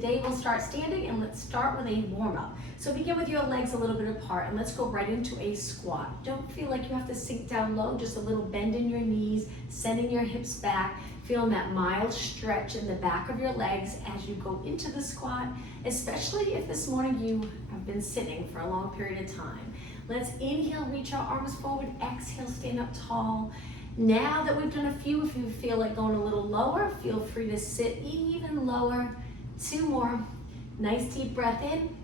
today we'll start standing, and let's start with a warm-up. So begin with your legs a little bit apart, and let's go right into a squat. Don't feel like you have to sink down low, just a little bend in your knees, sending your hips back, feeling that mild stretch in the back of your legs as you go into the squat, especially if this morning you have been sitting for a long period of time. Let's inhale, reach our arms forward, exhale, stand up tall. Now that we've done a few, if you feel like going a little lower, feel free to sit even lower. 2 more. Nice deep breath in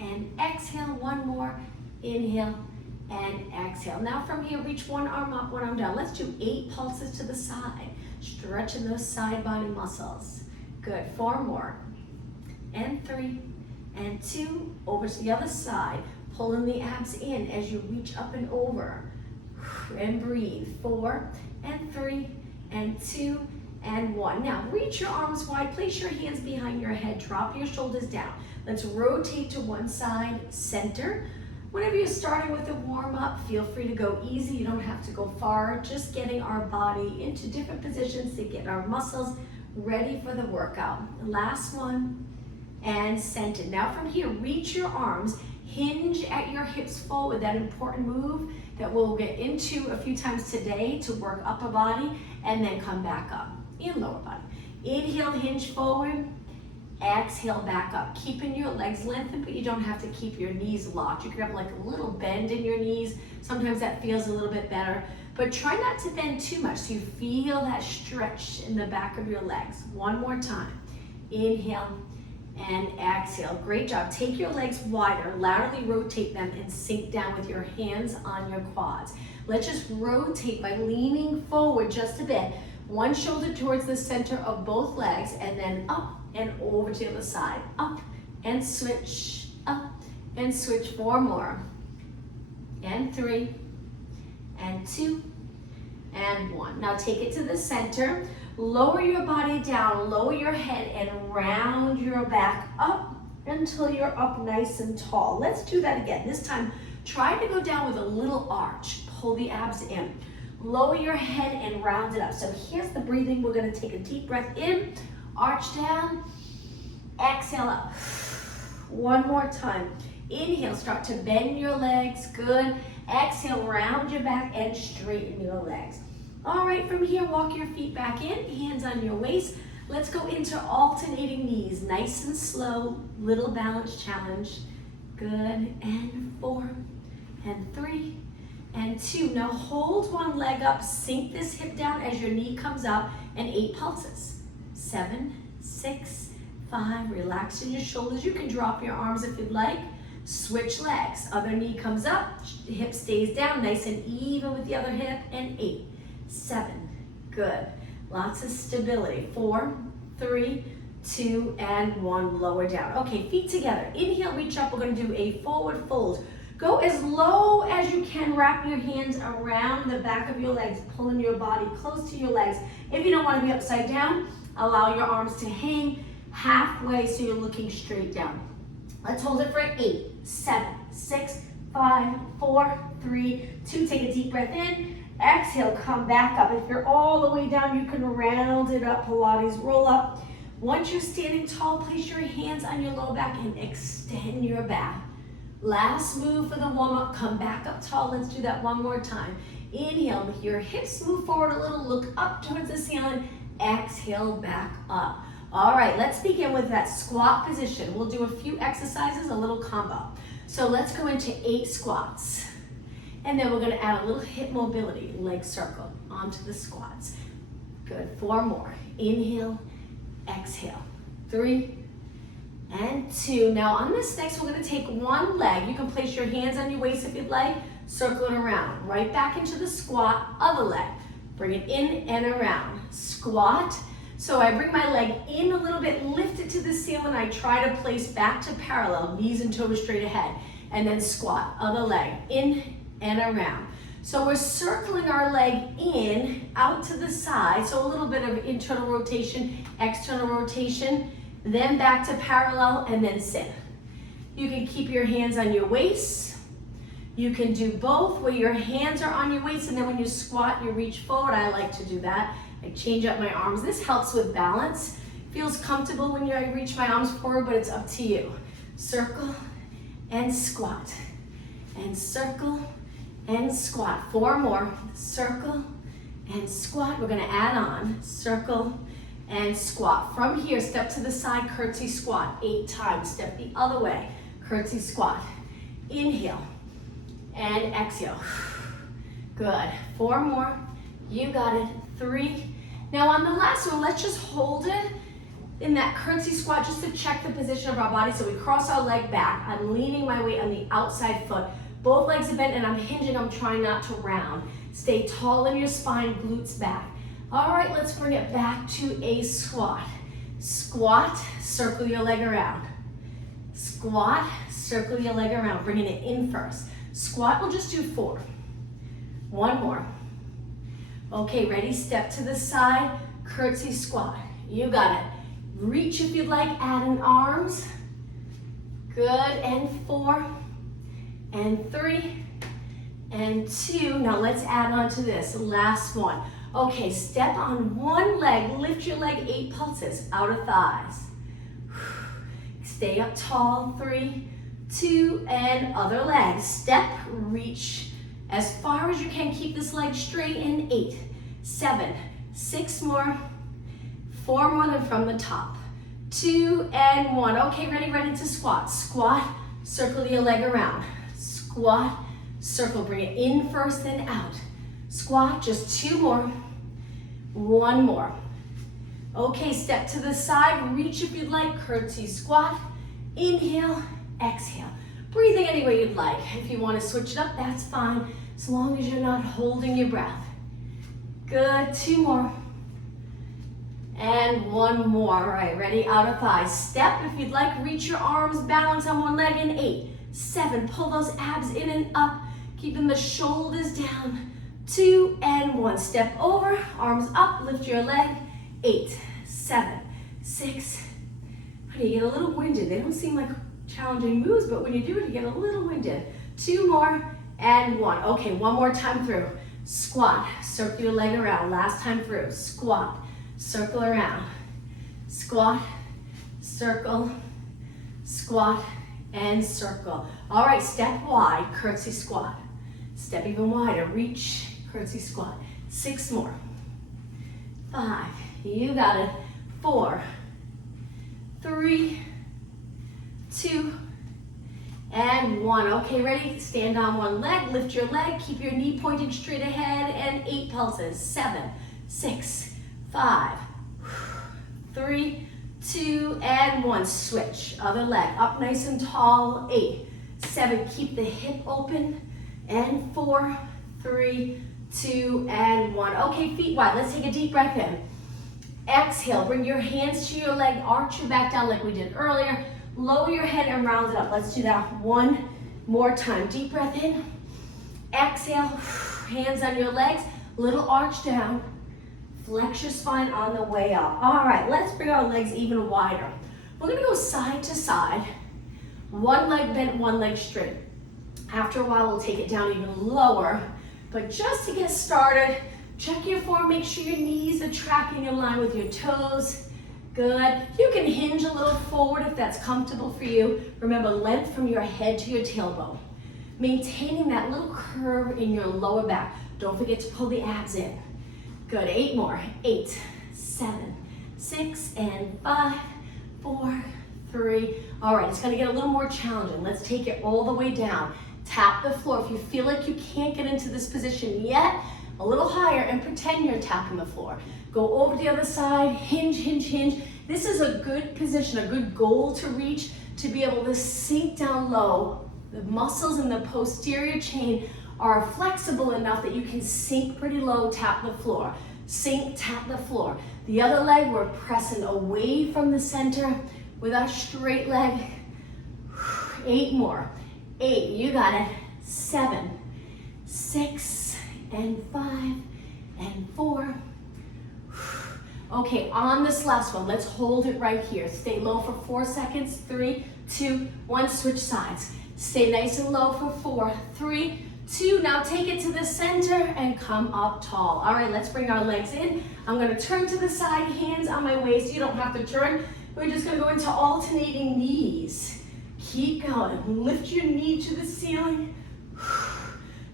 and exhale. 1 more. Inhale and exhale. Now from here, reach one arm up, one arm down. Let's do 8 pulses to the side, stretching those side body muscles. Good. 4 more. And 3 and 2. Over to the other side, pulling the abs in as you reach up and over. And breathe. 4 and 3 and 2 and 1. Now reach your arms wide, place your hands behind your head, drop your shoulders down. Let's rotate to one side, center. Whenever you're starting with a warm up, feel free to go easy. You don't have to go far, just getting our body into different positions to get our muscles ready for the workout. Last one, and center. Now from here, reach your arms, hinge at your hips forward, that important move that we'll get into a few times today to work upper body, and then come back up and lower body. Inhale, hinge forward, exhale, back up. Keeping your legs lengthened, but you don't have to keep your knees locked. You can have like a little bend in your knees. Sometimes that feels a little bit better, but try not to bend too much so you feel that stretch in the back of your legs. 1 more time. Inhale and exhale. Great job. Take your legs wider, laterally rotate them, and sink down with your hands on your quads. Let's just rotate by leaning forward just a bit. One shoulder towards the center of both legs, and then up and over to the other side. Up and switch, up and switch. 4 more. And 3 and 2 and 1. Now take it to the center. Lower your body down, lower your head, and round your back up until you're up nice and tall. Let's do that again. This time, try to go down with a little arch. Pull the abs in. Lower your head and round it up. So here's the breathing. We're going to take a deep breath in, arch down, exhale up. 1 more time. Inhale, start to bend your legs. Good. Exhale, round your back and straighten your legs. All right, from here, walk your feet back in, hands on your waist. Let's go into alternating knees, nice and slow, little balance challenge. Good, and 4, and 3, and 2. Now hold one leg up, sink this hip down as your knee comes up, and 8 pulses. 7, 6, 5, relax in your shoulders. You can drop your arms if you'd like. Switch legs, other knee comes up, hip stays down, nice and even with the other hip, and 8. 7, good. Lots of stability. 4, 3, 2, and 1. Lower down. Okay, feet together. Inhale, reach up. We're going to do a forward fold. Go as low as you can. Wrap your hands around the back of your legs, pulling your body close to your legs. If you don't want to be upside down, allow your arms to hang halfway so you're looking straight down. Let's hold it for 8, 7, 6, 5, 4, 3, 2. Take a deep breath in. Exhale, come back up. If you're all the way down, you can round it up, Pilates, roll up. Once you're standing tall, place your hands on your low back and extend your back. Last move for the warm-up, come back up tall. Let's do that 1 more time. Inhale, make your hips move forward a little, look up towards the ceiling. Exhale, back up. All right, let's begin with that squat position. We'll do a few exercises, a little combo. So let's go into 8 squats. And then we're going to add a little hip mobility, leg circle, onto the squats. Good. 4 more. Inhale, exhale. 3 and 2. Now on this next, we're going to take one leg. You can place your hands on your waist if you'd like. Circle it around. Right back into the squat. Other leg. Bring it in and around. Squat. So I bring my leg in a little bit, lift it to the ceiling. I try to place back to parallel, knees and toes straight ahead. And then squat. Other leg. In and around. So we're circling our leg in, out to the side, so a little bit of internal rotation, external rotation, then back to parallel, and then sit. You can keep your hands on your waist. You can do both, where your hands are on your waist, and then when you squat, you reach forward. I like to do that. I change up my arms. This helps with balance. Feels comfortable when I reach my arms forward, but it's up to you. Circle and squat, and circle and squat. 4 more. Circle and squat. We're gonna add on. Circle and squat. From here, step to the side, curtsy squat. 8 times. Step the other way, curtsy squat. Inhale and exhale. Good. 4 more. You got it. 3. Now on the last one, let's just hold it in that curtsy squat just to check the position of our body. So we cross our leg back. I'm leaning my weight on the outside foot. Both legs are bent and I'm hinging. I'm trying not to round. Stay tall in your spine, glutes back. All right, let's bring it back to a squat. Squat, circle your leg around. Squat, circle your leg around, bringing it in first. Squat, we'll just do 4. 1 more. Okay, ready? Step to the side, curtsy squat. You got it. Reach if you'd like, add in arms. Good, and 4, and 3, and 2. Now let's add on to this, last one. Okay, step on one leg, lift your leg 8 pulses, outer thighs. Stay up tall, 3, 2, and other leg. Step, reach as far as you can, keep this leg straight in 8, 7, 6 more, 4 more than from the top, 2 and 1. Okay, ready to squat. Squat, circle your leg around. Squat, circle, bring it in first, then out. Squat, just 2 more, 1 more. Okay, step to the side, reach if you'd like, curtsy squat. Inhale, exhale. Breathing any way you'd like. If you want to switch it up, that's fine, as long as you're not holding your breath. Good, 2 more. And 1 more. All right, ready? Outer thighs. Step if you'd like. Reach your arms, balance on one leg in 8, 7. Pull those abs in and up, keeping the shoulders down. 2 and 1. Step over, arms up, lift your leg. 8, 7, 6. Honey, you get a little winded. They don't seem like challenging moves, but when you do it, you get a little winded. 2 more and 1. Okay, 1 more time through. Squat, circle your leg around. Last time through. Squat, circle around. Squat, circle, squat, and circle. All right, step wide, curtsy squat. Step even wider, reach, curtsy squat. 6 more. 5, you got it. 4, 3, 2, and 1. Okay, ready? Stand on one leg, lift your leg, keep your knee pointed straight ahead, and 8 pulses. 7, 6, 5, 3, 2, and 1. Switch, other leg, up nice and tall. 8, 7, keep the hip open, and 4, 3, 2, and 1. Okay, feet wide, let's take a deep breath in. Exhale, bring your hands to your leg, arch your back down like we did earlier. Lower your head and round it up. Let's do that 1 more time. Deep breath in. Exhale, hands on your legs, little arch down. Flex your spine on the way up. All right, let's bring our legs even wider. We're gonna go side to side. One leg bent, one leg straight. After a while, we'll take it down even lower. But just to get started, check your form, make sure your knees are tracking in line with your toes. Good. You can hinge a little forward if that's comfortable for you. Remember, length from your head to your tailbone. Maintaining that little curve in your lower back. Don't forget to pull the abs in. Good, 8 more. 8, 7, 6, and 5, 4, 3. All right, it's gonna get a little more challenging. Let's take it all the way down. Tap the floor. If you feel like you can't get into this position yet, a little higher and pretend you're tapping the floor. Go over to the other side, hinge, hinge, hinge. This is a good position, a good goal to reach, to be able to sink down low. The muscles in the posterior chain are flexible enough that you can sink pretty low, tap the floor. Sink, tap the floor. The other leg, we're pressing away from the center with our straight leg. 8 more. 8, you got it. 7, 6, and 5, and 4. Okay, on this last one, let's hold it right here. Stay low for 4 seconds. 3, 2, 1, switch sides. Stay nice and low for 4, 3, 2. Now take it to the center and come up tall. All right, let's bring our legs in. I'm gonna turn to the side, hands on my waist. You don't have to turn. We're just gonna go into alternating knees. Keep going. Lift your knee to the ceiling.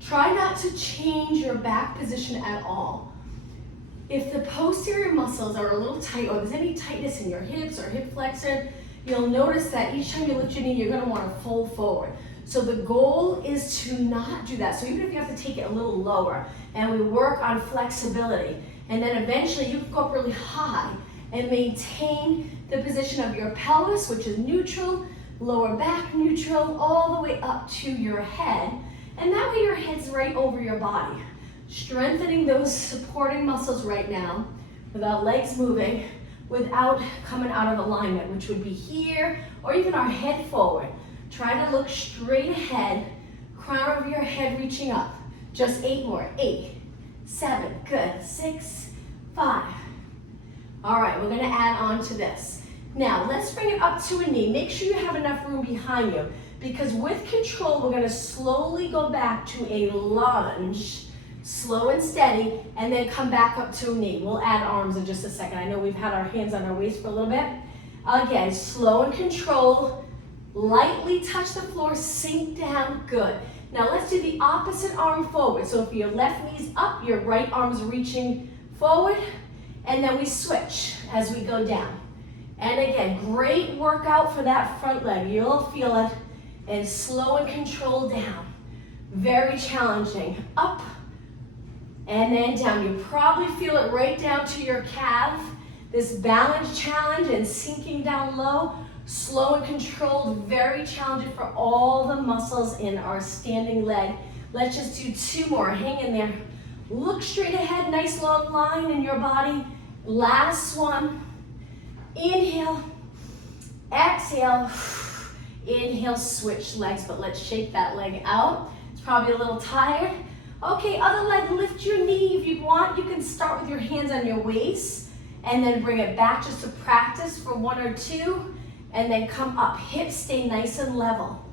Try not to change your back position at all. If the posterior muscles are a little tight or there's any tightness in your hips or hip flexor, you'll notice that each time you lift your knee, you're gonna wanna fold forward. So the goal is to not do that. So even if you have to take it a little lower, and we work on flexibility, and then eventually you can go up really high and maintain the position of your pelvis, which is neutral, lower back neutral, all the way up to your head. And that way your head's right over your body. Strengthening those supporting muscles right now without legs moving, without coming out of alignment, which would be here or even our head forward. Try to look straight ahead, crown of your head reaching up. Just 8 more. 8, 7, good. 6, 5. All right, we're gonna add on to this. Now, let's bring it up to a knee. Make sure you have enough room behind you, because with control, we're gonna slowly go back to a lunge, slow and steady, and then come back up to a knee. We'll add arms in just a second. I know we've had our hands on our waist for a little bit. Again, slow and control, lightly touch the floor, sink down, good. Now let's do the opposite arm forward. So if your left knee's up, your right arm's reaching forward, and then we switch as we go down. And again, great workout for that front leg. You'll feel it. And slow and control down. Very challenging. Up and then down. You probably feel it right down to your calf. This balance challenge and sinking down low, slow and controlled, very challenging for all the muscles in our standing leg. Let's just do 2 more. Hang in there. Look straight ahead, nice long line in your body. Last one. Inhale, exhale. Inhale, switch legs, but let's shake that leg out. It's probably a little tired. Okay, other leg, lift your knee. If you want, you can start with your hands on your waist and then bring it back just to practice for 1 or 2, and then come up. Hips stay nice and level.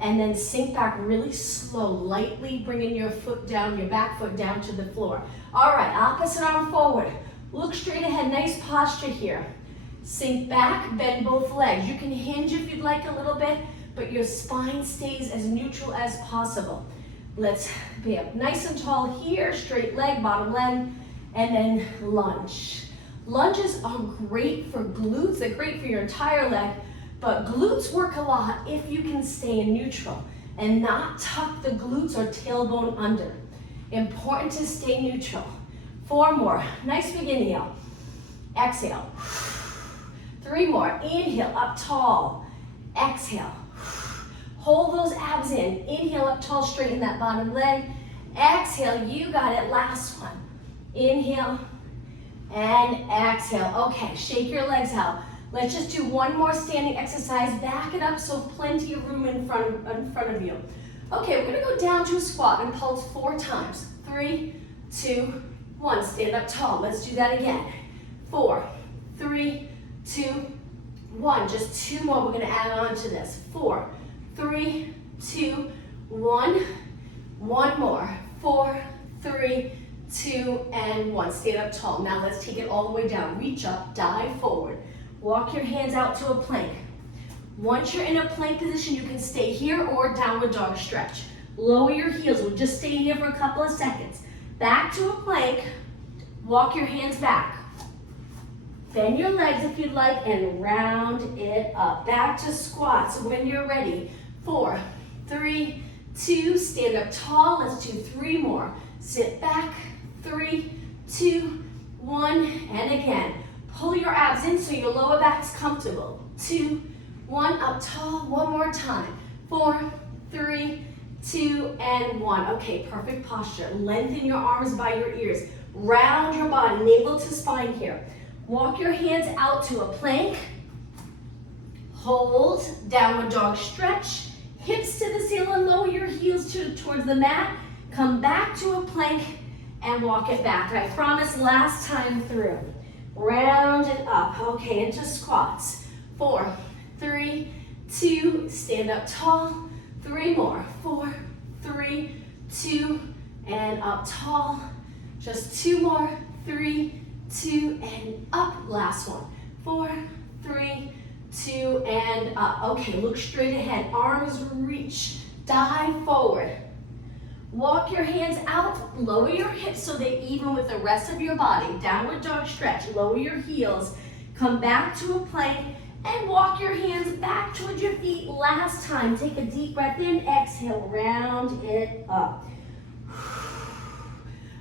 And then sink back really slow, lightly bringing your foot down, your back foot down to the floor. All right, opposite arm forward. Look straight ahead, nice posture here. Sink back, bend both legs. You can hinge if you'd like a little bit, but your spine stays as neutral as possible. Let's be up nice and tall here, straight leg, bottom leg, and then lunge. Lunges are great for glutes, they're great for your entire leg, but glutes work a lot if you can stay in neutral and not tuck the glutes or tailbone under. Important to stay neutral. 4 more, nice big inhale. Exhale. 3 more, inhale, up tall. Exhale. Hold those abs in. Inhale, up tall, straighten that bottom leg. Exhale, you got it, last one. Inhale and exhale. Okay, shake your legs out. Let's just do 1 more standing exercise. Back it up so plenty of room in front of you. Okay, we're gonna go down to a squat and pulse 4 times. 3, 2, 1. Stand up tall. Let's do that again. 4, 3, 2, 1. Just 2 more. We're gonna add on to this. 4, 3, 2, 1. 1 more. 4, 3, 2, and 1. Stand up tall. Now let's take it all the way down. Reach up, dive forward. Walk your hands out to a plank. Once you're in a plank position, you can stay here or downward dog stretch. Lower your heels. We'll just stay here for a couple of seconds. Back to a plank. Walk your hands back. Bend your legs if you'd like and round it up. Back to squat. So when you're ready, 4, 3, 2, stand up tall. Let's do 3 more. Sit back, 3, 2, 1, and again. Pull your abs in so your lower back's comfortable. 2, 1, up tall, 1 more time. 4, 3, 2, and 1. Okay, perfect posture. Lengthen your arms by your ears. Round your body, navel to spine here. Walk your hands out to a plank. Hold, downward dog stretch. Hips to the ceiling, lower your heels towards the mat. Come back to a plank and walk it back. I promise last time through. Round it up. Okay, into squats. 4, 3, 2, stand up tall. 3 more. 4, 3, 2, and up tall. Just 2 more, 3, 2, and up. Last one, 4, 3, 2, and up. Okay, look straight ahead, arms reach, dive forward. Walk your hands out, lower your hips so they're even with the rest of your body. Downward dog stretch, lower your heels, come back to a plank, and walk your hands back towards your feet. Last time, take a deep breath in, exhale, round it up.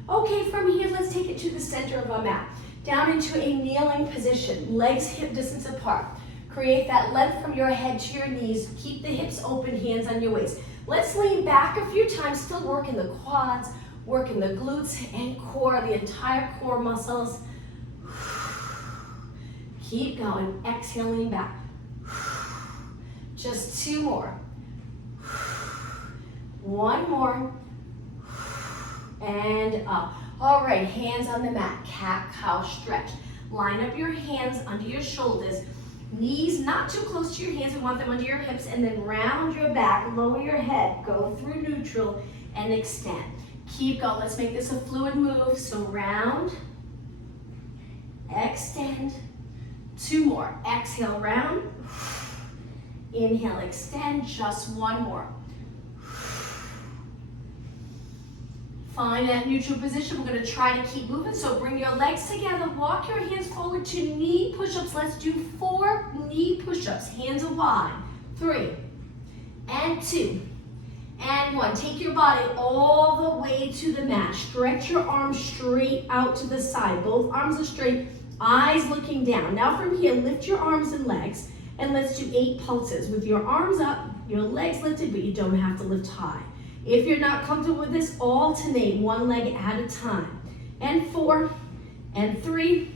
Okay, from here, let's take it to the center of our mat. Down into a kneeling position, legs hip distance apart. Create that length from your head to your knees. Keep the hips open, hands on your waist. Let's lean back a few times, still working the quads, working the glutes and core, the entire core muscles. Keep going, exhale, lean back. Just 2 more. 1 more. And up. All right, hands on the mat, cat-cow stretch. Line up your hands under your shoulders. Knees not too close to your hands, we want them under your hips, and then round your back, lower your head, go through neutral, and extend. Keep going, let's make this a fluid move. So round, extend, 2 more. Exhale, round, inhale, extend, just 1 more. Find that neutral position. We're going to try to keep moving. So bring your legs together. Walk your hands forward to knee push-ups. Let's do 4 knee push-ups. Hands are wide. 3 and 2 and 1. Take your body all the way to the mat. Stretch your arms straight out to the side. Both arms are straight. Eyes looking down. Now from here, lift your arms and legs. And let's do 8 pulses. With your arms up, your legs lifted, but you don't have to lift high. If you're not comfortable with this, alternate 1 leg at a time. And 4, and 3,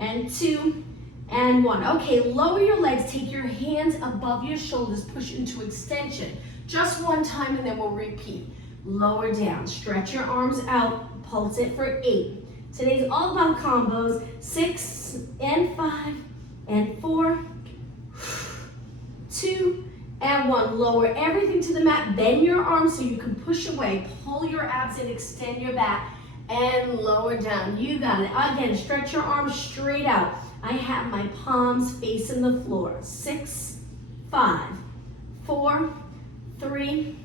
and 2, and 1. Okay, lower your legs, take your hands above your shoulders, push into extension. Just 1 time and then we'll repeat. Lower down, stretch your arms out, pulse it for 8. Today's all about combos. 6, and 5, and 4, 2, and 1. Lower everything to the mat. Bend your arms so you can push away. Pull your abs in, extend your back, and lower down. You got it. Again, stretch your arms straight out. I have my palms facing the floor. 6, 5, 4, 3,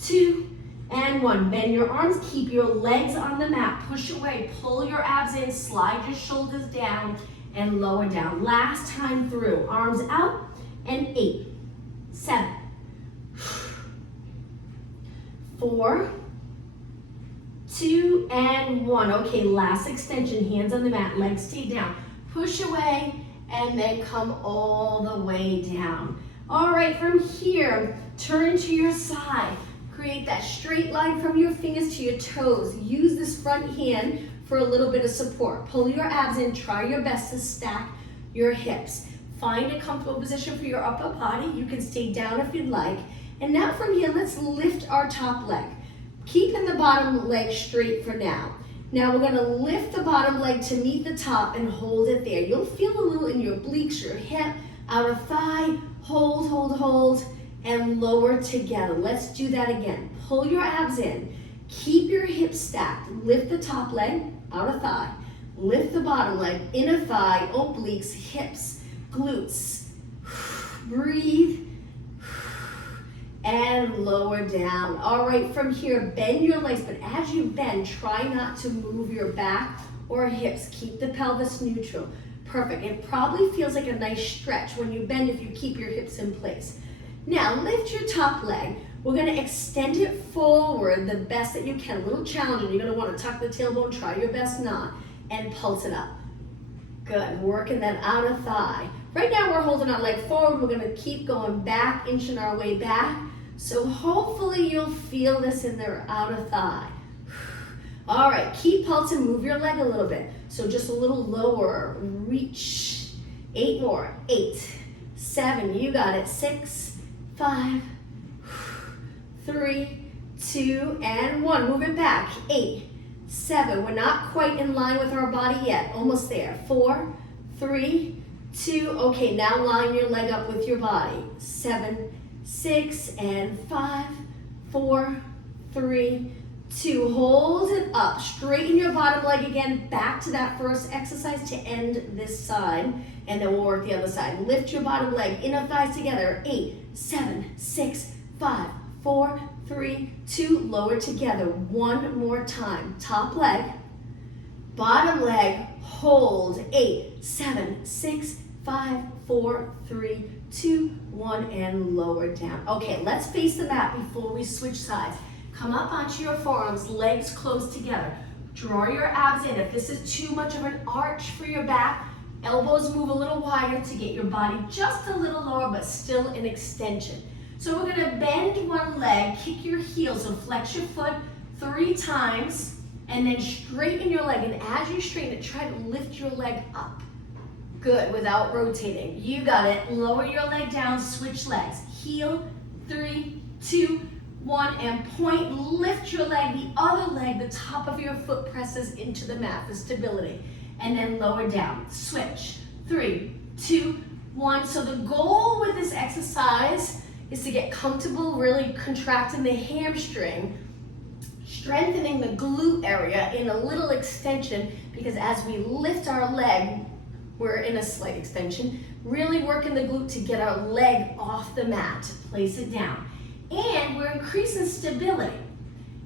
2, and 1. Bend your arms. Keep your legs on the mat. Push away. Pull your abs in. Slide your shoulders down and lower down. Last time through. Arms out. And 8, 7, 4, 2, and 1. Okay, last extension. Hands on the mat, legs stay down. Push away, and then come all the way down. All right, from here, turn to your side. Create that straight line from your fingers to your toes. Use this front hand for a little bit of support. Pull your abs in. Try your best to stack your hips. Find a comfortable position for your upper body. You can stay down if you'd like. And now from here, let's lift our top leg. Keeping the bottom leg straight for now. Now we're gonna lift the bottom leg to meet the top and hold it there. You'll feel a little in your obliques, your hip, outer thigh. Hold, hold, hold, and lower together. Let's do that again. Pull your abs in. Keep your hips stacked. Lift the top leg, outer thigh. Lift the bottom leg, inner thigh, obliques, hips, glutes. Breathe and lower down. All right, from here, bend your legs, but as you bend, try not to move your back or hips. Keep the pelvis neutral. Perfect. It probably feels like a nice stretch when you bend if you keep your hips in place. Now, lift your top leg. We're gonna extend it forward the best that you can. A little challenging. You're gonna wanna tuck the tailbone, try your best not, and pulse it up. Good, working that outer thigh. Right now we're holding our leg forward. We're gonna keep going back, inching our way back. So hopefully you'll feel this in their outer thigh. All right, keep pulsing, move your leg a little bit. So just a little lower, reach. 8 more, 8, 7, you got it. 6, 5, 3, 2, and 1. Move it back. 8, 7, we're not quite in line with our body yet. Almost there. 4, 3, 2, okay, now line your leg up with your body. 7, 6, and 5, 4, 3, 2. Hold it up. Straighten your bottom leg again. Back to that first exercise to end this side. And then we'll work the other side. Lift your bottom leg, inner thighs together. 8, 7, 6, 5, 4, 3, 2. Lower together. One more time. Top leg, bottom leg, hold. 8, 7, 6, 5, 4, 3, 2, 1, and lower down. Okay, let's face the mat before we switch sides. Come up onto your forearms, legs close together. Draw your abs in. If this is too much of an arch for your back, elbows move a little wider to get your body just a little lower, but still an extension. So we're gonna bend one leg, kick your heels, so flex your foot 3 times, and then straighten your leg. And as you straighten it, try to lift your leg up. Good, without rotating. You got it. Lower your leg down, switch legs. Heel, 3, 2, 1, and point. Lift your leg, the other leg, the top of your foot presses into the mat for stability. And then lower down. Switch. 3, 2, 1. So the goal with this exercise is to get comfortable, really contracting the hamstring, strengthening the glute area in a little extension, because as we lift our leg, we're in a slight extension, really working the glute to get our leg off the mat, to place it down. And we're increasing stability,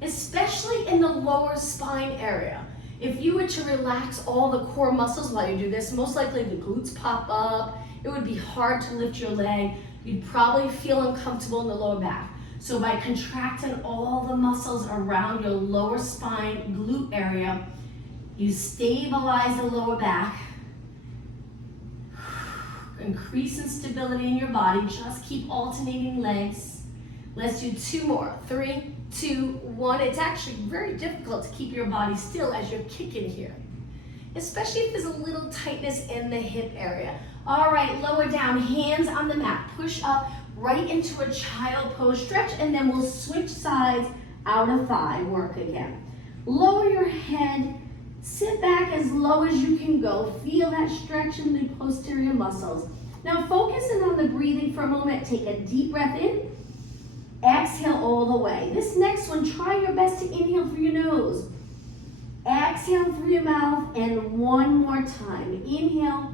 especially in the lower spine area. If you were to relax all the core muscles while you do this, most likely the glutes pop up. It would be hard to lift your leg. You'd probably feel uncomfortable in the lower back. So by contracting all the muscles around your lower spine glute area, you stabilize the lower back, increasing stability in your body. Just keep alternating legs. Let's do 2 more. 3, 2, 1. It's actually very difficult to keep your body still as you're kicking here, especially if there's a little tightness in the hip area. All right, lower down, hands on the mat. Push up right into a child pose. Stretch, and then we'll switch sides, outer thigh work again. Lower your head. Sit back as low as you can go. Feel that stretch in the posterior muscles. Now focusing on the breathing for a moment. Take a deep breath in. Exhale all the way. This next one, try your best to inhale through your nose. Exhale through your mouth, and one more time. Inhale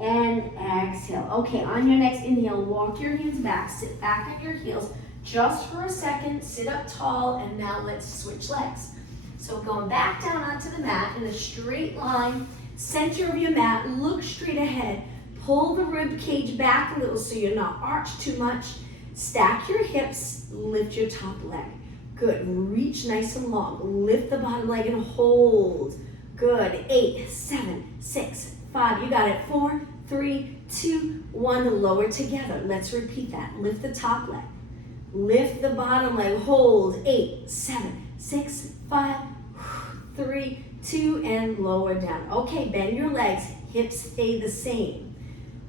and exhale. Okay, on your next inhale, walk your hands back. Sit back on your heels just for a second. Sit up tall, and now let's switch legs. So going back down onto the mat in a straight line, center of your mat, look straight ahead. Pull the rib cage back a little so you're not arched too much. Stack your hips, lift your top leg. Good, reach nice and long. Lift the bottom leg and hold. Good, 8, 7, 6, 5, you got it. 4, 3, 2, 1, lower together. Let's repeat that. Lift the top leg. Lift the bottom leg, hold. 8, 7, 6, 5, 3, 2, and lower down. Okay, bend your legs, hips stay the same.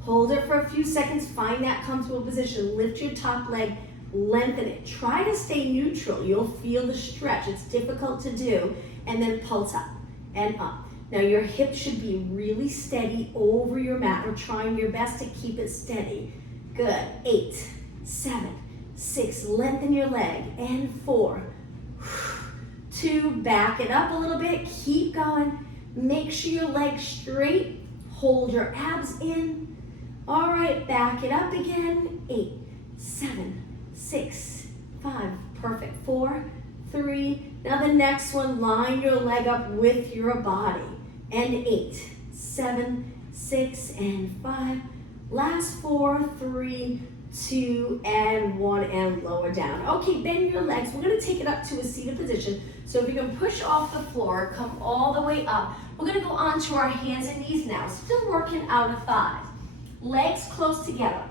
Hold it for a few seconds, find that comfortable position. Lift your top leg, lengthen it. Try to stay neutral. You'll feel the stretch. It's difficult to do. And then pulse up and up. Now your hips should be really steady over your mat. We're trying your best to keep it steady. Good. 8, 7, 6, lengthen your leg. And 4, 2, back it up a little bit. Keep going. Make sure your leg's straight. Hold your abs in. All right, back it up again. 8, 7, 6, 5, perfect. 4, 3. Now the next one, line your leg up with your body. And 8, 7, 6, and 5. Last 4, 3, 2, and 1, and lower down. Okay, bend your legs. We're gonna take it up to a seated position. So if you can push off the floor, come all the way up. We're gonna go onto our hands and knees now. Still working outer thighs. Legs close together,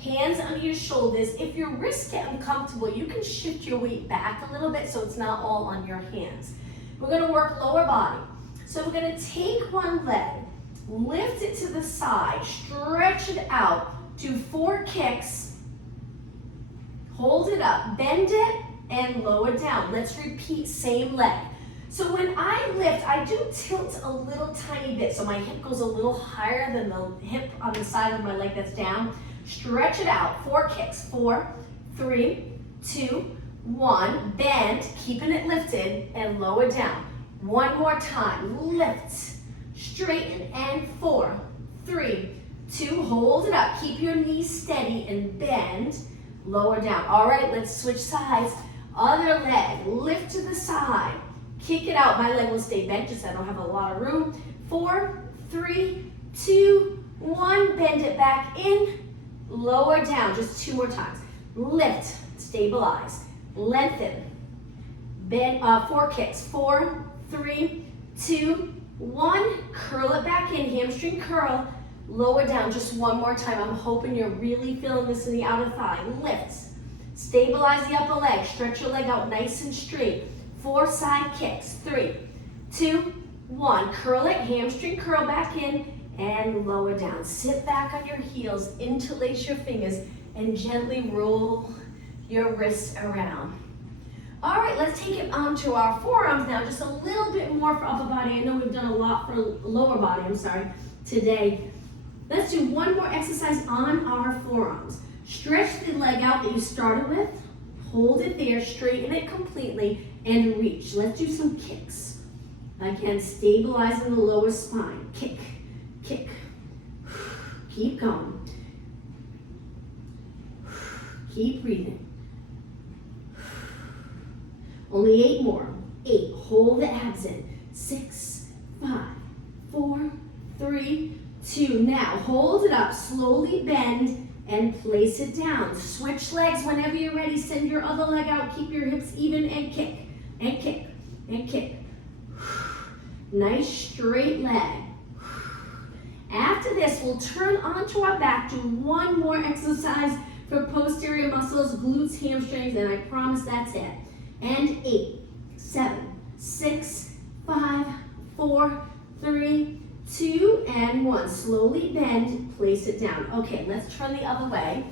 hands under your shoulders. If your wrists get uncomfortable, you can shift your weight back a little bit so it's not all on your hands. We're gonna work lower body. So we're gonna take one leg, lift it to the side, stretch it out, do 4 kicks, hold it up, bend it, and lower down. Let's repeat, same leg. So when I lift, I do tilt a little tiny bit, so my hip goes a little higher than the hip on the side of my leg that's down. Stretch it out, 4 kicks, 4, 3, 2, 1, bend, keeping it lifted, and lower down. One more time, lift, straighten, and 4, 3, 2, hold it up. Keep your knees steady and bend, lower down. All right, let's switch sides. Other leg, lift to the side, kick it out. My leg will stay bent, just I don't have a lot of room. 4, 3, 2, 1, bend it back in, lower down, just 2 more times. Lift, stabilize, lengthen, bend, 4 kicks, 4, 3, 2, 1, curl it back in, hamstring curl, lower down, just 1 more time. I'm hoping you're really feeling this in the outer thigh. Lift, stabilize the upper leg, stretch your leg out nice and straight. 4 side kicks, 3, 2, 1, curl it, hamstring curl back in, and lower down. Sit back on your heels, interlace your fingers, and gently roll your wrists around. All right, let's take it onto our forearms now, just a little bit more for upper body. I know we've done a lot for lower body, today. Let's do one more exercise on our forearms. Stretch the leg out that you started with, hold it there, straighten it completely, and reach. Let's do some kicks. Again, stabilizing the lower spine. Kick, kick. Keep going. Keep breathing. Only 8 more. 8. Hold the abs in. 6, 5, 4, 3, 2. Now hold it up. Slowly bend and place it down. Switch legs whenever you're ready. Send your other leg out. Keep your hips even and kick, and kick, and kick. Nice straight leg. After this, we'll turn onto our back. Do one more exercise for posterior muscles, glutes, hamstrings, and I promise that's it. And 8, 7, 6, 5, 4, 3, 2, and 1. Slowly bend, place it down. Okay, let's turn the other way.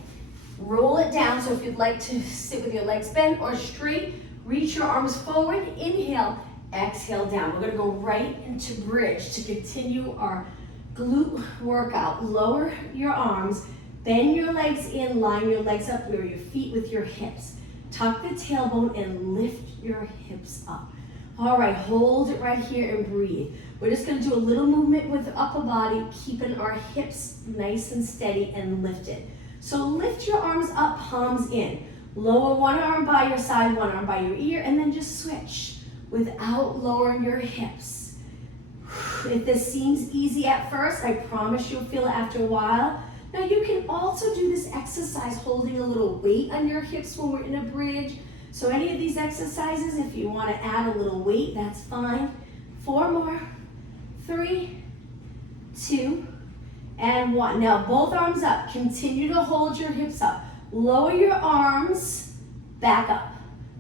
Roll it down, so if you'd like to sit with your legs bent or straight, reach your arms forward, inhale, exhale down. We're gonna go right into bridge to continue our glute workout. Lower your arms, bend your legs in, line your legs up where your feet with your hips. Tuck the tailbone and lift your hips up. All right, hold it right here and breathe. We're just gonna do a little movement with the upper body, keeping our hips nice and steady and lifted. So lift your arms up, palms in. Lower one arm by your side, one arm by your ear, and then just switch without lowering your hips. If this seems easy at first, I promise you'll feel it after a while. Now you can also do this exercise holding a little weight on your hips when we're in a bridge. So any of these exercises, if you want to add a little weight, that's fine. 4 more, 3, 2, and 1. Now both arms up. Continue to hold your hips up. Lower your arms, back up.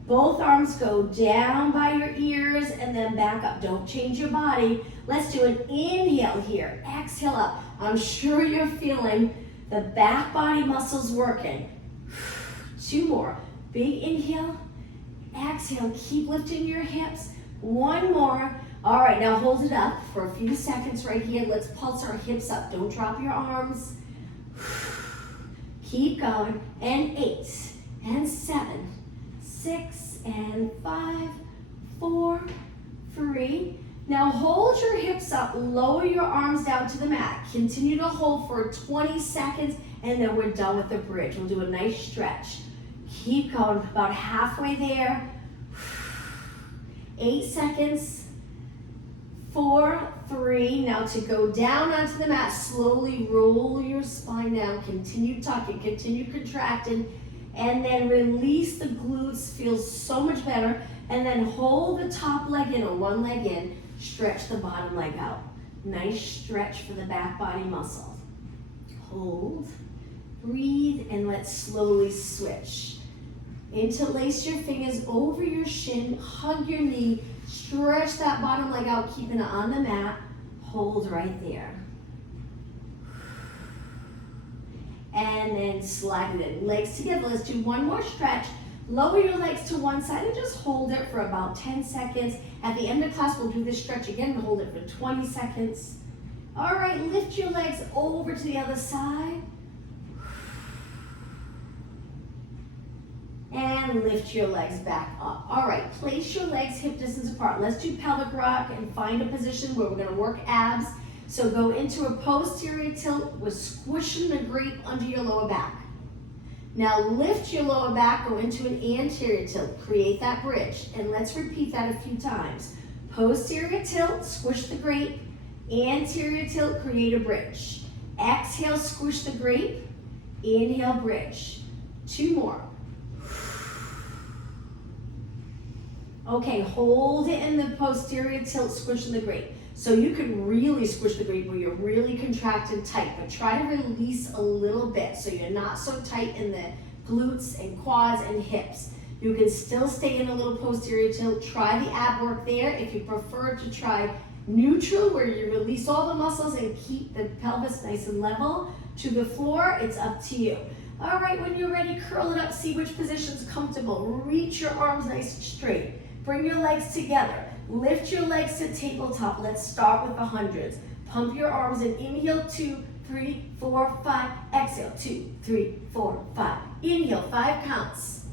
Both arms go down by your ears and then back up. Don't change your body. Let's do an inhale here. Exhale up. I'm sure you're feeling the back body muscles working. 2 more. Big inhale. Exhale. Keep lifting your hips. 1 more. All right, now hold it up for a few seconds right here. Let's pulse our hips up. Don't drop your arms. Keep going. And 8, and 7, 6, and 5, 4, 3. Now hold your hips up, lower your arms down to the mat. Continue to hold for 20 seconds, and then we're done with the bridge. We'll do a nice stretch. Keep going, about halfway there. 8 seconds. 4, 3. Now to go down onto the mat, slowly roll your spine down. Continue tucking, continue contracting, and then release the glutes. Feels so much better. And then hold the top leg in or one leg in. Stretch the bottom leg out. Nice stretch for the back body muscle. Hold, breathe, and let's slowly switch. Interlace your fingers over your shin, hug your knee, stretch that bottom leg out, keeping it on the mat. Hold right there. And then slide it in. Legs together. Let's do one more stretch. Lower your legs to one side and just hold it for about 10 seconds. At the end of class, we'll do this stretch again and hold it for 20 seconds. All right, lift your legs over to the other side. And and lift your legs back up. All right, place your legs hip distance apart. Let's do pelvic rock and find a position where we're gonna work abs. So go into a posterior tilt with squishing the grate under your lower back. Now lift your lower back, go into an anterior tilt, create that bridge, and let's repeat that a few times. Posterior tilt, squish the grape, anterior tilt, create a bridge. Exhale, squish the grape, inhale, bridge. 2 more. Okay, hold it in the posterior tilt, squishing the grape. So you can really squish the grape where you're really contracted tight, but try to release a little bit so you're not so tight in the glutes and quads and hips. You can still stay in a little posterior tilt. Try the ab work there. If you prefer to try neutral, where you release all the muscles and keep the pelvis nice and level to the floor, it's up to you. All right, when you're ready, curl it up. See which position's comfortable. Reach your arms nice and straight. Bring your legs together. Lift your legs to tabletop. Let's start with the hundreds. Pump your arms and inhale, 2, 3, 4, 5. Exhale, 2, 3, 4, 5. Inhale, 5 counts.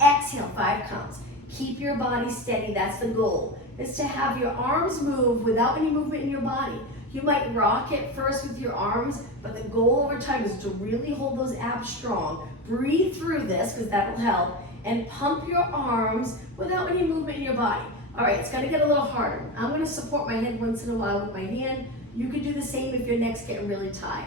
Exhale, 5 counts. Keep your body steady. That's the goal, is to have your arms move without any movement in your body. You might rock it first with your arms, but the goal over time is to really hold those abs strong. Breathe through this, because that will help, and pump your arms without any movement in your body. All right, it's gonna get a little harder. I'm gonna support my head once in a while with my hand. You can do the same if your neck's getting really tired.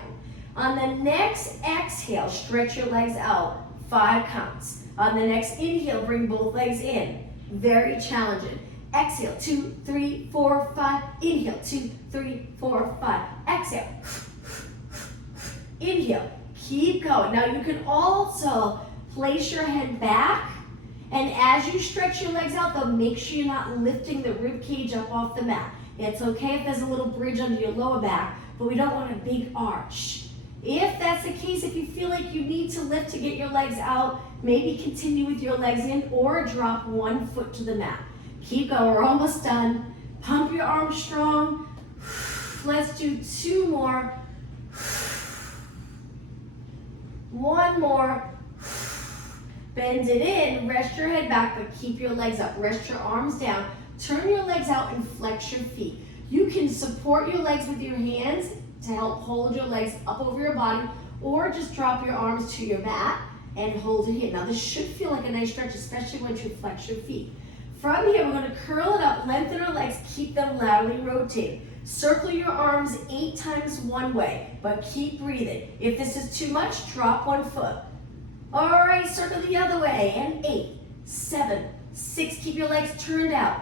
On the next exhale, stretch your legs out, 5 counts. On the next inhale, bring both legs in. Very challenging. Exhale, 2, 3, 4, 5. Inhale, 2, 3, 4, 5. Exhale. Inhale. Keep going. Now you can also place your head back, and as you stretch your legs out, though, make sure you're not lifting the rib cage up off the mat. It's okay if there's a little bridge under your lower back, but we don't want a big arch. If that's the case, if you feel like you need to lift to get your legs out, maybe continue with your legs in or drop 1 foot to the mat. Keep going, we're almost done. Pump your arms strong. Let's do 2 more. 1 more. Bend it in, rest your head back, but keep your legs up. Rest your arms down. Turn your legs out and flex your feet. You can support your legs with your hands to help hold your legs up over your body, or just drop your arms to your mat and hold it here. Now this should feel like a nice stretch, especially once you flex your feet. From here, we're gonna curl it up, lengthen our legs, keep them laterally rotated. Circle your arms 8 times one way, but keep breathing. If this is too much, drop 1 foot. All right, circle the other way, and 8, 7, 6, keep your legs turned out.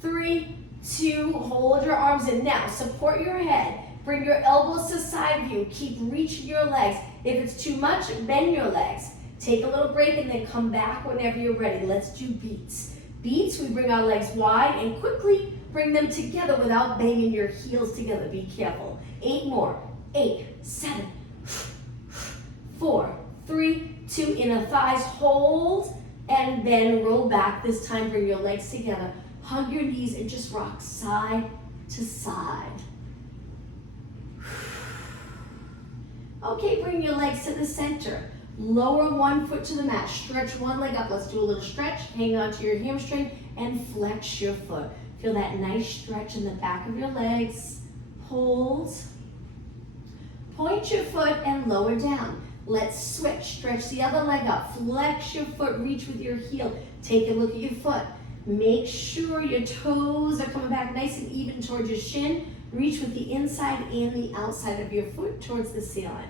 3, 2, hold your arms in. Now, support your head. Bring your elbows to side view. Keep reaching your legs. If it's too much, bend your legs. Take a little break and then come back whenever you're ready. Let's do beats. Beats, we bring our legs wide and quickly bring them together without banging your heels together. Be careful. 8 more. 8, 7, 4, 3, 2, inner thighs, hold, and then roll back. This time, bring your legs together. Hug your knees and just rock side to side. Okay, bring your legs to the center. Lower 1 foot to the mat. Stretch 1 leg up. Let's do a little stretch. Hang on to your hamstring and flex your foot. Feel that nice stretch in the back of your legs. Hold. Point your foot and lower down. Let's switch. Stretch the other leg up. Flex your foot. Reach with your heel. Take a look at your foot. Make sure your toes are coming back nice and even towards your shin. Reach with the inside and the outside of your foot towards the ceiling.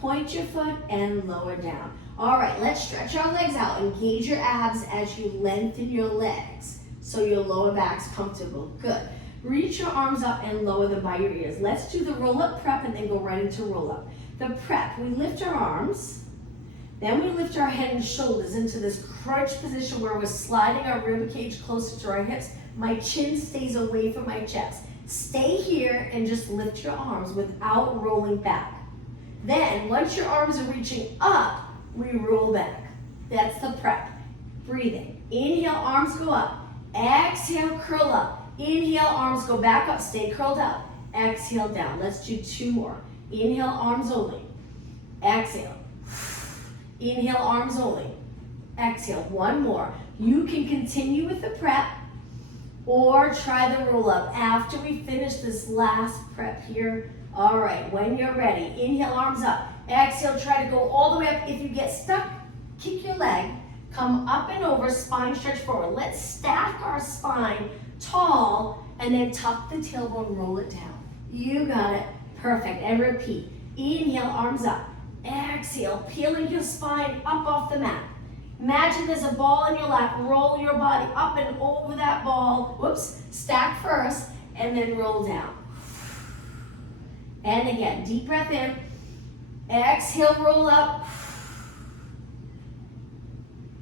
Point your foot and lower down. All right, let's stretch our legs out. Engage your abs as you lengthen your legs so your lower back's comfortable. Good. Reach your arms up and lower them by your ears. Let's do the roll-up prep and then go right into roll-up. The prep, we lift our arms, then we lift our head and shoulders into this crunch position where we're sliding our rib cage closer to our hips. My chin stays away from my chest. Stay here and just lift your arms without rolling back. Then, once your arms are reaching up, we roll back. That's the prep. Breathing. Inhale, arms go up. Exhale, curl up. Inhale, arms go back up. Stay curled up. Exhale, down. Let's do 2 more. Inhale, arms only. Exhale. Inhale, arms only. exhale. One more. You can continue with the prep or try the roll up after we finish this last prep here. All right, when you're ready, inhale, arms up. Exhale, try to go all the way up. If you get stuck, kick your leg. Come up and over, spine stretch forward. Let's stack our spine tall and then tuck the tailbone, roll it down. You got it. Perfect. And repeat. Inhale, arms up. Exhale, peeling your spine up off the mat. Imagine there's a ball in your lap. Roll your body up and over that ball. Whoops. Stack first and then roll down. And again, deep breath in. Exhale, roll up.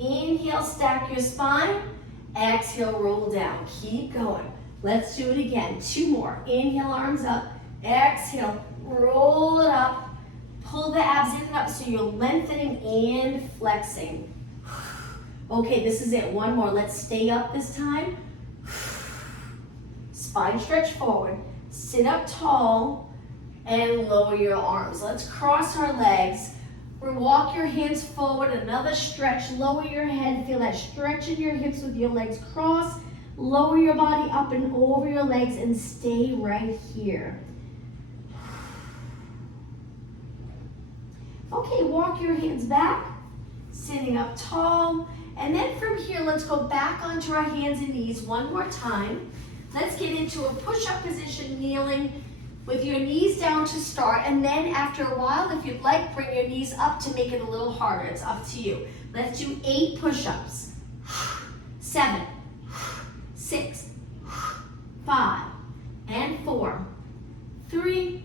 Inhale, stack your spine. Exhale, roll down. Keep going. Let's do it again. Two more. Inhale, arms up. Exhale, roll it up. Pull the abs in and up so you're lengthening and flexing. Okay, this is it. One more. Let's stay up this time. Spine stretch forward. Sit up tall and lower your arms. Let's cross our legs. Walk your hands forward. Another stretch. Lower your head. Feel that stretch in your hips with your legs crossed. Lower your body up and over your legs and stay right here. Okay, walk your hands back, sitting up tall. And then from here, let's go back onto our hands and knees one more time. Let's get into a push-up position, kneeling with your knees down to start. And then after a while, if you'd like, bring your knees up to make it a little harder. It's up to you. Let's do 8 push-ups. 7, 6, 5, and 4, 3,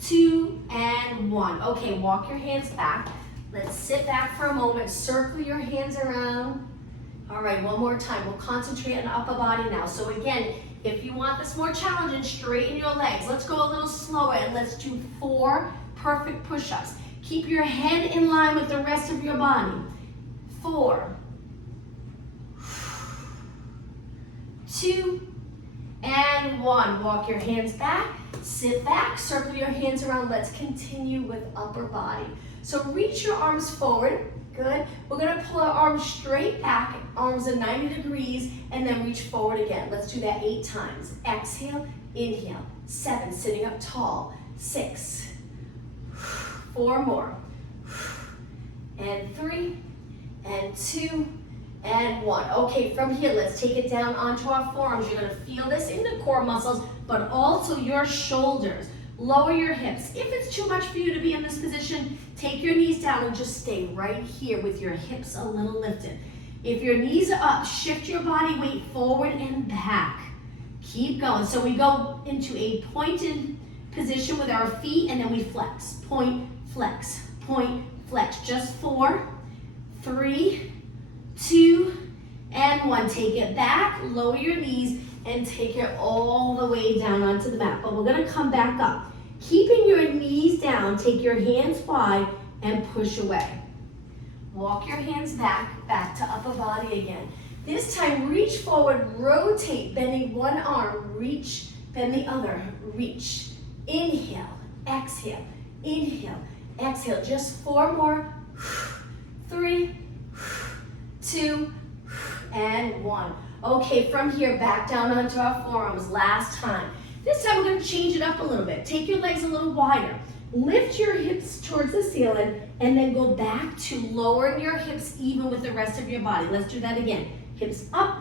2, and 1. Okay, walk your hands back. Let's sit back for a moment. Circle your hands around. All right, one more time. We'll concentrate on the upper body now. So again, if you want this more challenging, straighten your legs. Let's go a little slower and let's do 4 perfect push-ups. Keep your head in line with the rest of your body. 4, 2, and 1. Walk your hands back. Sit back, circle your hands around. Let's continue with upper body. So reach your arms forward. Good. We're going to pull our arms straight back, arms at 90 degrees, and then reach forward again. Let's do that 8 times. Exhale, inhale. 7, sitting up tall. 6, 4 more. And 3, and 2, and 1. Okay, from here, let's take it down onto our forearms. You're going to feel this in the core muscles, but also your shoulders. Lower your hips. If it's too much for you to be in this position, take your knees down and just stay right here with your hips a little lifted. If your knees are up, shift your body weight forward and back. Keep going. So we go into a pointed position with our feet and then we flex. Point, flex, point, flex. Just 4, 3, 2, and 1. Take it back, lower your knees, and take it all the way down onto the mat. But we're gonna come back up. Keeping your knees down, take your hands wide and push away. Walk your hands back to upper body again. This time, reach forward, rotate, bending one arm, reach, bend the other, reach. Inhale, exhale, inhale, exhale. Just 4 more. 3, 2, and 1. Okay, from here, back down onto our forearms. Last time. This time, we're going to change it up a little bit. Take your legs a little wider. Lift your hips towards the ceiling, and then go back to lowering your hips even with the rest of your body. Let's do that again. Hips up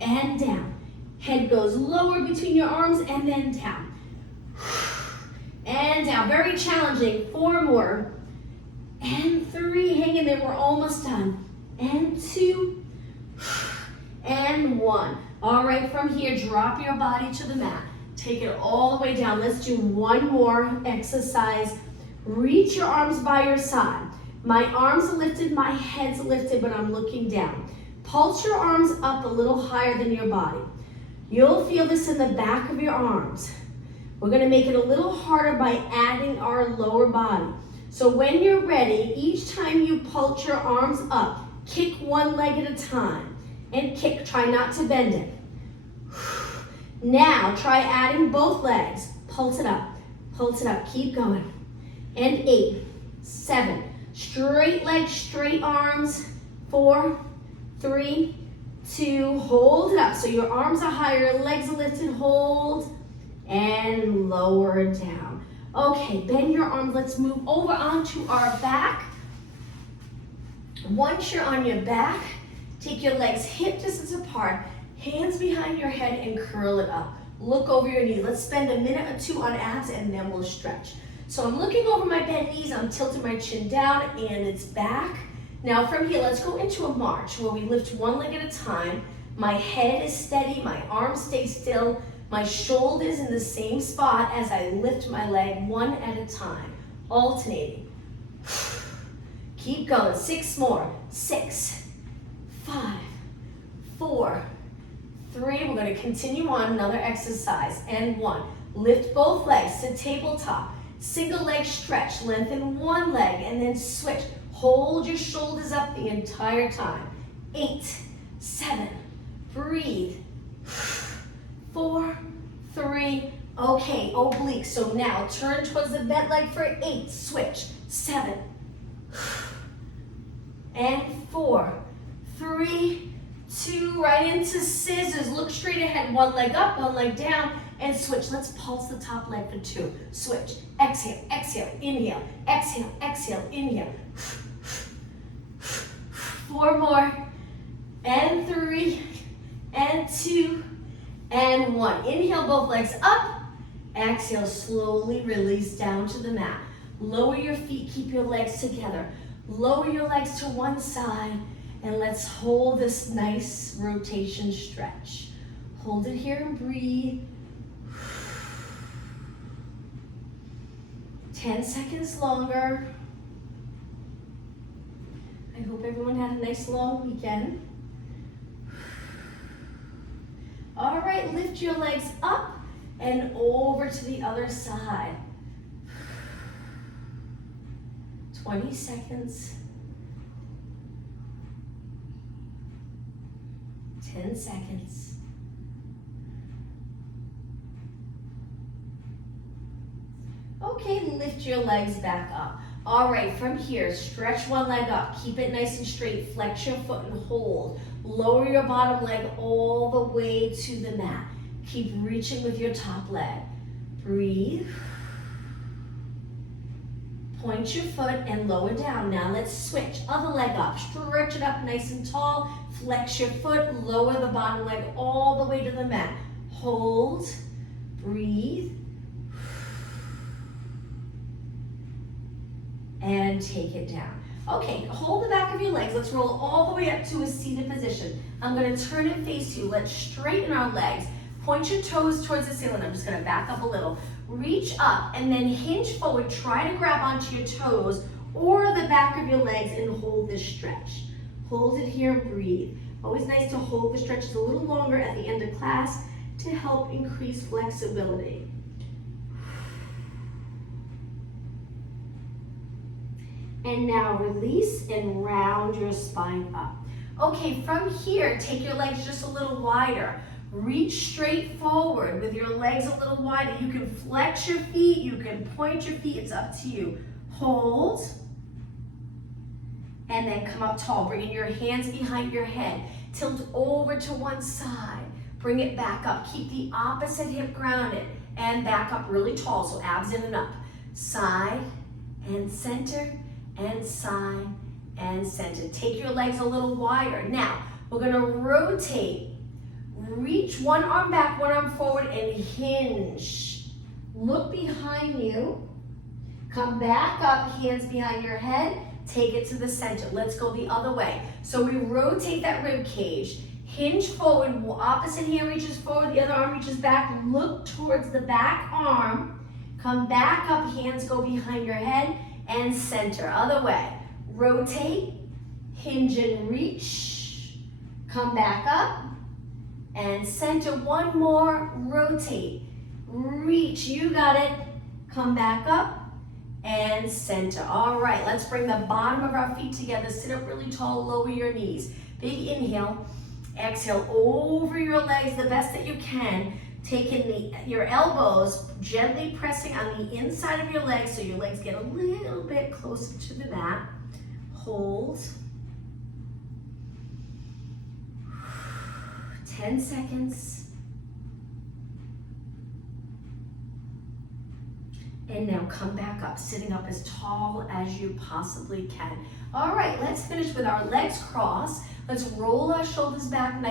and down. Head goes lower between your arms, and then down. And down. Very challenging. 4 more. And 3. Hang in there. We're almost done. And 2. And 1. All right, from here, drop your body to the mat. Take it all the way down. Let's do one more exercise. Reach your arms by your side. My arms are lifted, my head's lifted, but I'm looking down. Pulse your arms up a little higher than your body. You'll feel this in the back of your arms. We're gonna make it a little harder by adding our lower body. So when you're ready, each time you pulse your arms up, kick one leg at a time. And kick, try not to bend it. Now, try adding both legs. Pulse it up, keep going. And 8, 7, straight legs, straight arms. 4, 3, 2, hold it up. So your arms are higher, legs are lifted, hold, and lower down. Okay, bend your arms. Let's move over onto our back. Once you're on your back, take your legs hip distance apart, hands behind your head, and curl it up. Look over your knees. Let's spend a minute or two on abs, and then we'll stretch. So I'm looking over my bent knees, I'm tilting my chin down, and it's back. Now from here, let's go into a march where we lift one leg at a time. My head is steady, my arms stay still, my shoulders in the same spot as I lift my leg one at a time, alternating. Keep going, 6 more. 6, 5, 4, 3. We're going to continue on another exercise. And 1. Lift both legs to tabletop. Single leg stretch, lengthen one leg and then switch. Hold your shoulders up the entire time. 8, 7, breathe. 4, 3, okay, oblique. So now turn towards the bent leg for 8, switch. 7, and 4, 3, 2, right into scissors. Look straight ahead, one leg up, one leg down, and switch. Let's pulse the top leg for 2. Switch, exhale, exhale, inhale, exhale, exhale, inhale. 4 more, and 3, and 2, and 1. Inhale, both legs up. Exhale, slowly release down to the mat. Lower your feet, keep your legs together. Lower your legs to one side, and let's hold this nice rotation stretch. Hold it here and breathe. 10 seconds longer. I hope everyone had a nice long weekend. All right, lift your legs up and over to the other side. 20 seconds. 10 seconds. Okay, lift your legs back up. All right, from here, stretch one leg up. Keep it nice and straight. Flex your foot and hold. Lower your bottom leg all the way to the mat. Keep reaching with your top leg. Breathe. Point your foot and lower down. Now let's switch. Other leg up. Stretch it up nice and tall. Flex your foot. Lower the bottom leg all the way to the mat. Hold. Breathe. And take it down. Okay, hold the back of your legs. Let's roll all the way up to a seated position. I'm going to turn and face you. Let's straighten our legs. Point your toes towards the ceiling. I'm just going to back up a little. Reach up and then hinge forward. Try to grab onto your toes or the back of your legs and hold this stretch. Hold it here and breathe. Always nice to hold the stretches a little longer at the end of class to help increase flexibility. And now release and round your spine up. Okay, from here, take your legs just a little wider. Reach straight forward with your legs a little wider. You can flex your feet, you can point your feet, it's up to you. Hold, and then come up tall. Bringing your hands behind your head. Tilt over to one side. Bring it back up. Keep the opposite hip grounded. And back up really tall, so abs in and up. Side and center. And side and center. Take your legs a little wider. Now, we're gonna rotate. Reach one arm back, one arm forward, and hinge. Look behind you. Come back up, hands behind your head. Take it to the center. Let's go the other way. So we rotate that rib cage. Hinge forward, opposite hand reaches forward, the other arm reaches back. Look towards the back arm. Come back up, hands go behind your head. And center, other way. Rotate, hinge and reach. Come back up and center. One more, rotate, reach, you got it. Come back up and center. All right, let's bring the bottom of our feet together. Sit up really tall, lower your knees. Big inhale, exhale over your legs the best that you can. Taking your elbows, gently pressing on the inside of your legs so your legs get a little bit closer to the mat. Hold. 10 seconds. And now come back up, sitting up as tall as you possibly can. All right, let's finish with our legs crossed. Let's roll our shoulders back.